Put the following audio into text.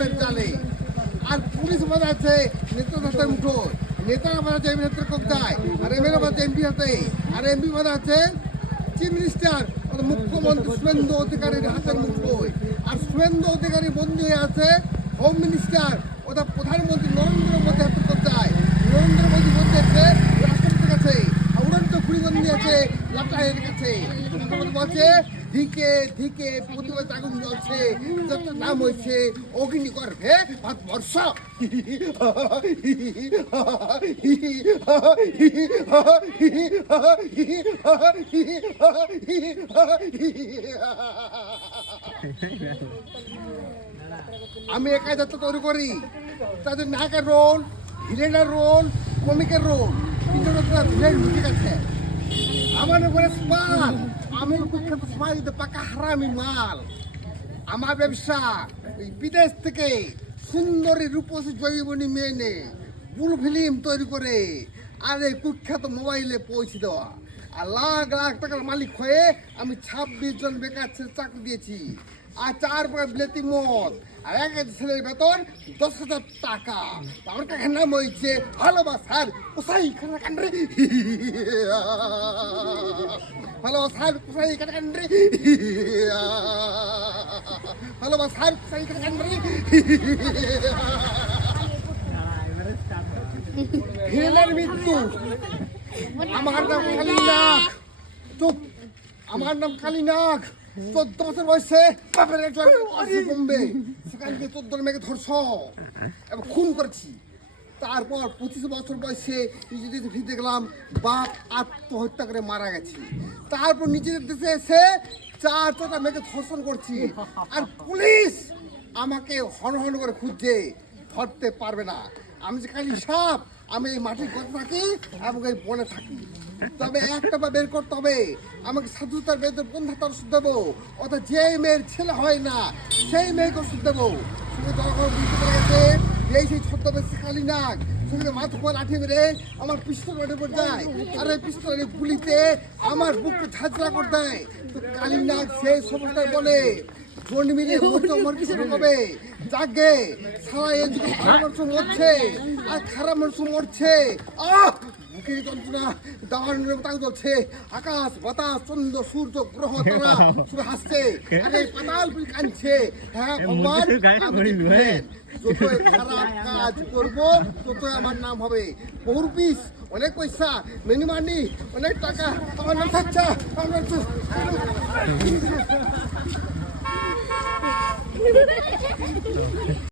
চক্রের জালে। আর পুলিশ বাধা আছে নেতার হাতের মুঠোয়, নেতারা বাধা আছে এমপি হাতের কবজায়, আর এমএলএ বাধা আছে এমপি হাতে, আর এমপি বাধা আছে চিফ মিনিস্টার মুখ্যমন্ত্রী শুভেন্দু অধিকারীর হাতের মুঠোয়। আর শুভেন্দু অধিকারী বন্দী হয়ে আছে হোম মিনিস্টার অর্থাৎ প্রধানমন্ত্রী নরেন্দ্র মোদী হাতের কবজায়। নরেন্দ্র মোদী বলছে রাষ্ট্রপতির কাছে, উড়ন্ত খুঁড়িবন্দি আছে লাটাইয়ের কাছে। রাষ্ট্রপতি বলছে ধিকে ধিকে প্রতিবাদ আগুন জ্বলছে, যত নাম হয়েছে অগ্নিকর হে ভারতবর্ষ। আমি একাই যাত্রা তৈরি করি, তাদের নায়কের রোল, ভিলেনের রোল, কমিকের রোল, কিন্তু ভিলেন ঠিক আছে। আমার উপরে স্মাল, আমি কুখ্যাত স্মাল পাকা হারামি মাল। আমার ব্যবসা বিদেশ থেকে সুন্দরী রূপসী জৈবনী মেয়ে নে বুল ফিল্ম তৈরি করে আর এই কুখ্যাত মোবাইলে পৌঁছে দেওয়া। আর লাখ লাখ টাকার মালিক হয়ে আমি 26 জন বেকার ছেলে চাকরি দিয়েছি। আর 4 বিলেতি মদ, আর এক ছেলের বেতন 10,000 টাকা। আমার কাকার নাম হয়েছে ভালোবাসার কোসাই কান্ড্রি। ভালোবাসার কোসাই কান্ড্রি, ভালোবাসার কোসাই কান্ড্রি। ভিলেনের মৃত্যু। আমার নাম কালীনাগ। চুপ, আমার নাম কালীনাগ। 14 বছর বয়সে বাপের বোম্বে, সেখান থেকে 14 মেয়েকে ধর্ষ এবং খুন করেছি। তারপর 25 বছর বয়সে নিজেদের ফিরতে গেলাম, বাপ আত্মহত্যা করে মারা গেছে। তারপর নিজেদের দেশে এসে 4-4টা মেয়েকে ধর্ষণ করছি। আর পুলিশ আমাকে হন হন করে খুঁজছে, ধরতে পারবে না। আমি যে কালী সাপ, আমি এই মাটির কথা থাকি এবং এই বনে থাকি। তবে একটা বের করতে হবে, আমাকে সাধুতার বেদের বন্ধু তার ওষুধ দেবো, অর্থাৎ যে মেয়ের ছেলে হয় না সেই মেয়েকে ওষুধ দেবো। সঙ্গে তখন বুঝতে পেরে গেছে এই সেই ছদ্মবেশী কালীনাগ। সঙ্গে মাথা পর লাঠি মেরে আমার পিস্তল মাঠে পড়ে যায়, আর এই পিস্তলের গুলিতে আমার বুককে ঝাঁঝরা করে দেয়। তো কালীনাগ সেই সমস্যায় বলে জন্মিরে হবে জাগে সারা এই যুগে ভালো মানুষ মরছে আর খারাপ মানুষ মরছে। বুকের যন্ত্রণা দাওয়ানের তাকে চলছে। আকাশ বাতাস চন্দ্র সূর্য গ্রহ তারা শুধু হাসছে, আর এই পাতাল কাঁদছে। হ্যাঁ ভগবান, যত খারাপ কাজ করবো তত আমার নাম হবে বহু পিস, অনেক পয়সা, মেনি মানি, অনেক টাকা আমার নাম থাকছে। আমার